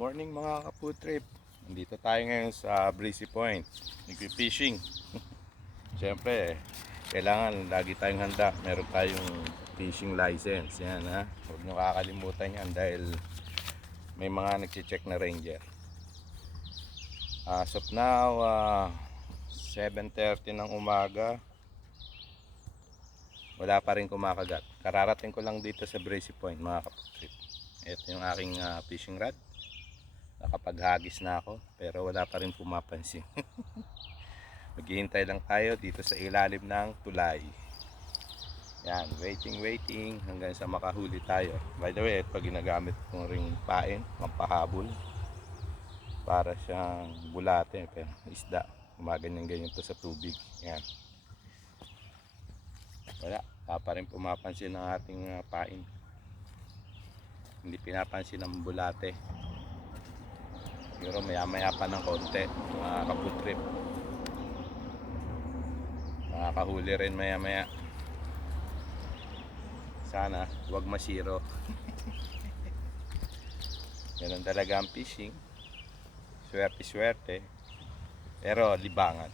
morning mga kaputrip. Nandito tayo ngayon sa Breezy Point. Nagpi-fishing. Siyempre, kailangan lagi tayong handa. Meron tayong fishing license. Yan ha. Huwag nyo kakalimutan yan dahil may mga nagche-check na ranger. As of now, ah, 7.30 ng umaga. Wala pa rin kumakagat. Kararating ko lang dito sa Breezy Point mga kaputrip. Ito yung aking ah, fishing rod. Nakapaghagis na ako pero wala pa rin pumapansin. Maghihintay lang tayo dito sa ilalim ng tulay. Yan, waiting, waiting hanggang sa makahuli tayo. By the way, ito ginagamit kong ring pain, pampahabol. Para siyang bulate, pero isda. Gumaganyan-ganyan to sa tubig. Yan. Wala, pa rin pumapansin ng ating ah, pain. Hindi pinapansin ng bulate. Siguro maya maya pa ng konti mga kaputrip. Makakahuli rin maya maya. Sana wag masiro. Ganun talaga ang fishing. Swerte-swerte. Pero libangan.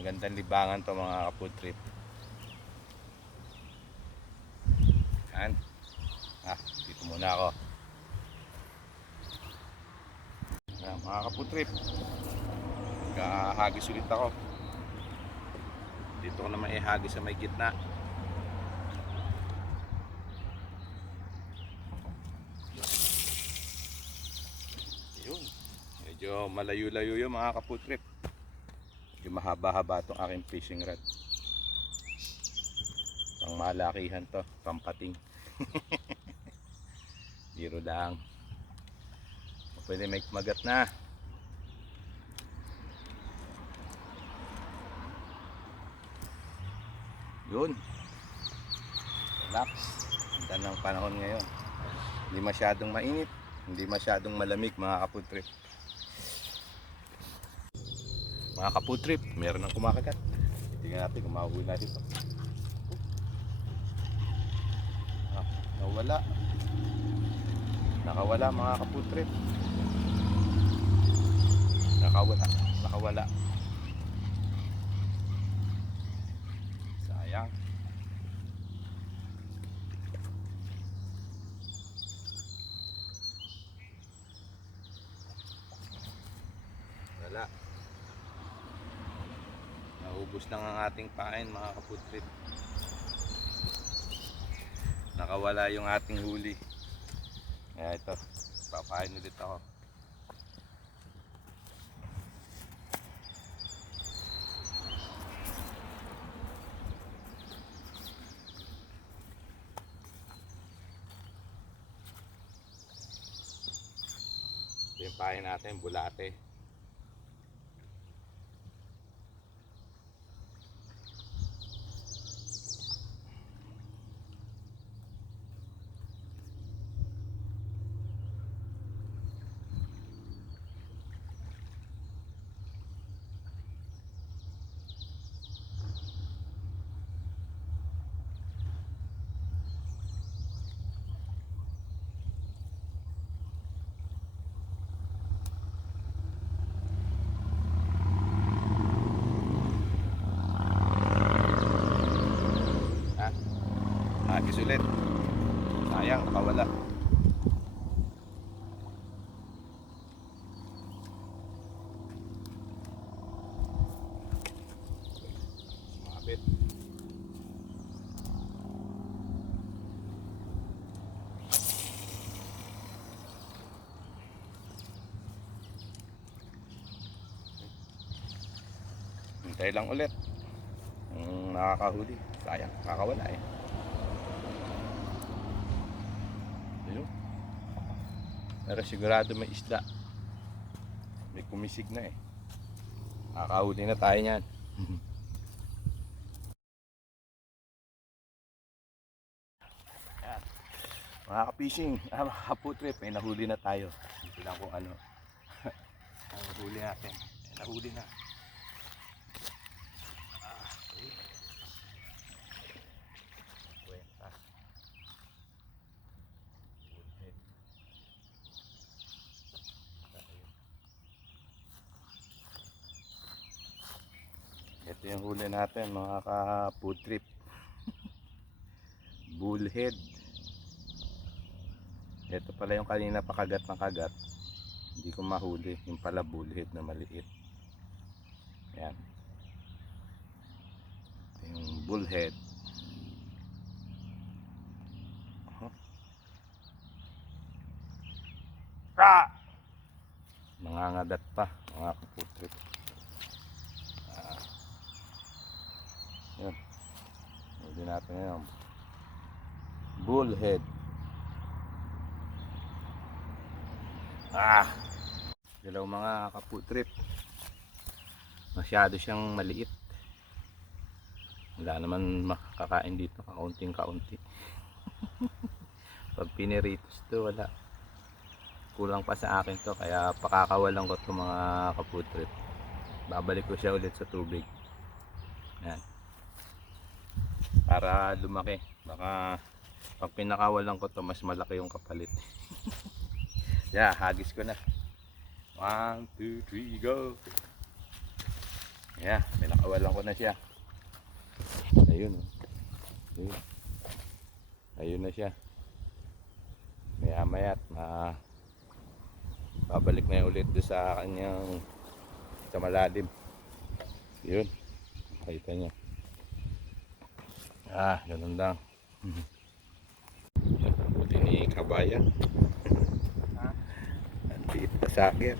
Magandang libangan to mga kaputrip. Yan. Ah, dito muna ako. Yan, mga kaputrip. Kahagis ulit ako. Dito ko naman ihagis sa may gitna. Yun. Medyo malayo-layo yung mga kaputrip. Medyo mahaba-haba itong aking fishing rod. Pang malakihan to, pampating. Biro lang. Pwede may magat na. Yun. Relax. Ganda ng panahon ngayon. Hindi masyadong mainit. Hindi masyadong malamig mga kaputrip. Mga kaputrip, meron ng kumakagat. Tingnan natin kung mahuhuli natin ito. Ah, nawala. Nakawala mga kaputrip. Nakawala. Nakawala. Sayang. Wala. Naubos lang ang ating pain mga kaputrip. Nakawala yung ating huli. Kaya ito, papain ulit ako. Natin, bulate. Ha? Agis ulit. Sayang, nakawala. Sumabit. Hintay lang ulit. Ang nakakahuli. Sayang, nakakawala eh. Ayun. Pero sigurado may isda. May kumisig na eh. Nakakahuli na tayo niyan. Yan. Mga ka-fishing, ah, mga kaputrip, may nahuli na tayo. Dito lang kung ano. Ang huli natin. Nahuli na. Yung huli natin mga ka-food trip. Bullhead. Ito pala yung kanina pakagat ng kagat. Hindi ko mahuli. Yung pala bullhead na maliit. Yan. Ito yung bullhead. Huh? Ah! Nangangagat pa mga ka-food trip. Ah. Yan. Ngayon. Bullhead. Ah! Dalaw mga kaputrip. Masyado siyang maliit. Wala naman makakain dito. Kaunting kaunti. Pag piniritos to wala. Kulang pa sa akin to. Kaya pakakawalan ko to mga kaputrip. Babalik ko siya ulit sa tubig. Yan. Para lumaki. Baka pag pinakawalan ko to mas malaki yung kapalit. yeah, hagis ko na. 1, 2, 3, go! Yeah, pinakawalan ko na siya. Ayun. oh. Ayun. Ayun na siya. Maya mayat, ma babalik na ulit doon sa kanyang sa malalim. Yun. Kita niya. Ah, ganun lang. Buti ni kabayan. Ang liit na sa akin.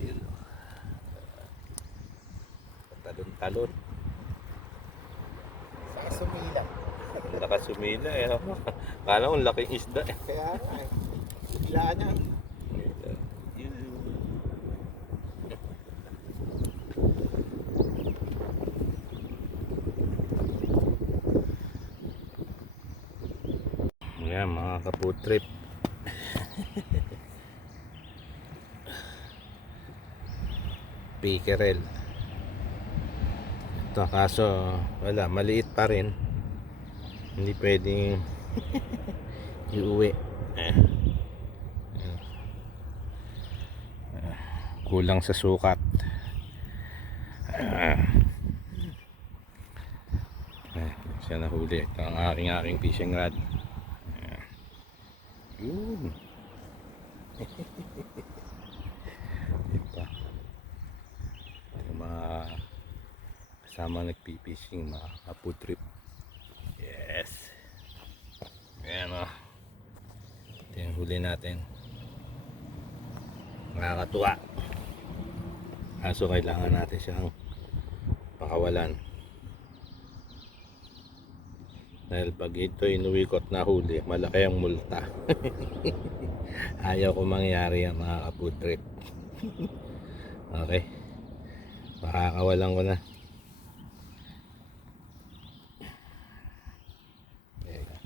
Yun. Talon-talon. Sa sumila. Nakasumila eh. no? Kala ko laking isda eh. Kaya nga eh. Biglaan yan. Mga kapood trip. Pickerel. Ito kaso wala maliit pa rin. Hindi pwedeng iuwi. Eh. Ah, Kulang sa sukat. Ah. Eh, siya nahuli. Ito ang aking aking fishing rod. Yun. Iba. Yung mga kasama nagpipishing, mga kapood trip. Yes. Ayan o. Ito yung huli natin. Nakakatuwa. Kaso kailangan natin siyang pakawalan. Dahil pag ito inuwikot na huli, malaki ang multa. Ayaw ko mangyari ang mga kapood trip. okay. Makakawalan ko na. Teka.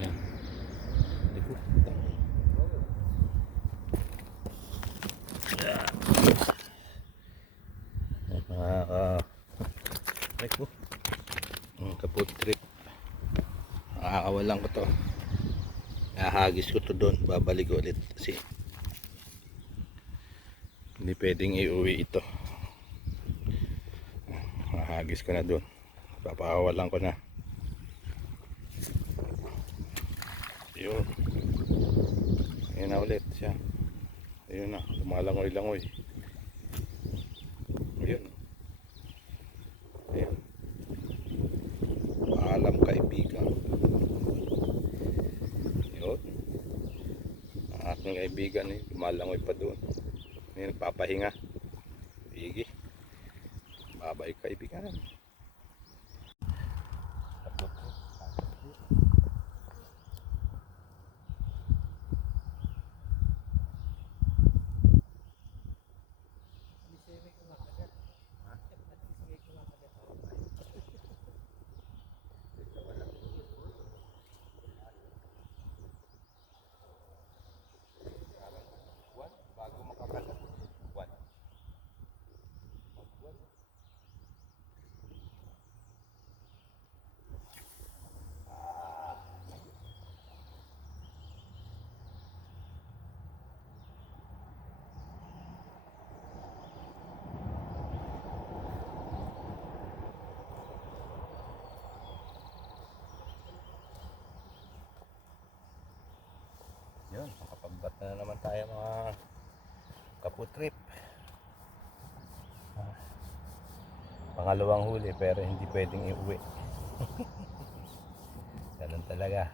Yan. Hindi ko. Yan, Mga ka... Ay ko. Mga kapod trip. Nakakawalan ko to. Ahagis ko to doon. Babalik ko ulit. Kasi hindi pwedeng iuwi ito. Ahagis ko na doon. Papakawalan ko na. Yun. Ayun na ulit siya. Ayun na, lumalangoy-langoy. Ayun. Ayun. Paalam kaibigan. Yun. Ang aking kaibigan eh, lumalangoy pa doon. Ayun, nagpapahinga. Bigi. Babay kaibigan. Na naman tayo mga kaputrip. Ah, Pangalawang huli pero hindi pwedeng iuwi. Ganun talaga.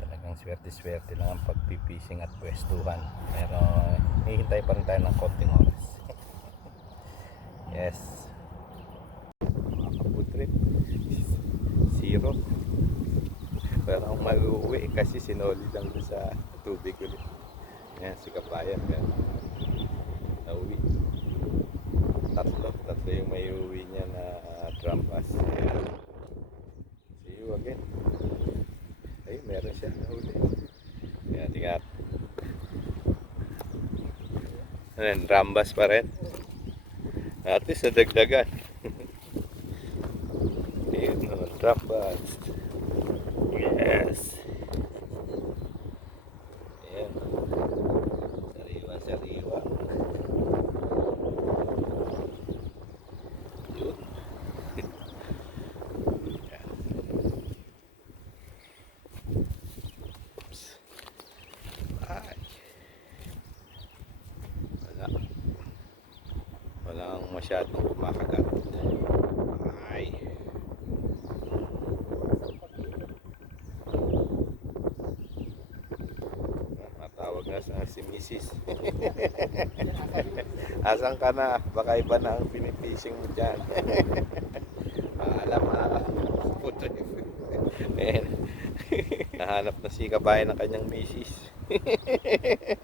Talagang swerte-swerte lang ang pagpipising at pwestuhan. Pero hihintay pa rin tayo ng konting oras. yes. Mga kaputrip. Zero. Wala akong mag-uwi kasi sinoli lang doon sa tubig ulit. Yan, si Kabayan. Yan. Nauwi. Tatlo. Tatlo yung may uwi niya na trampas. Yan. See you again. Ay, meron siya. Nahuli. Yan, tingnan. Ano yan, rambas pa rin. At least nadagdagan. Ayun, no, rambas. Yes. Ayan. Sariwa, sariwa. Yun. Ayan. Oops. Ay. Wala. Wala kang masyadong kumakagat. Ay. Matawag na sa si Mrs. Asan ka na? Baka iba na ang pinipishing mo dyan. Alam na. Puto. Nahanap na si kabayan ng kanyang misis.